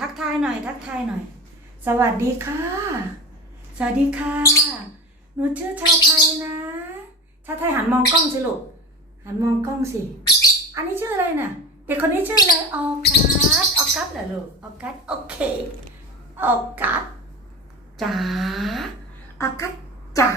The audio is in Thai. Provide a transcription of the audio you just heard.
ทักทายหน่อยทักทายหน่อยสวัสดีค่ะสวัสดีค่ะหนูชื่อชาไทยนะชาไทยหันมองกล้องสิลูกหันมองกล้องสิอันนี้ชื่ออะไรน่ะเด็กคนนี้ชื่ออะไรออกัสออกัสเหรอลูกออกัสโอเคออกัสจ๋าออกัสจ๋า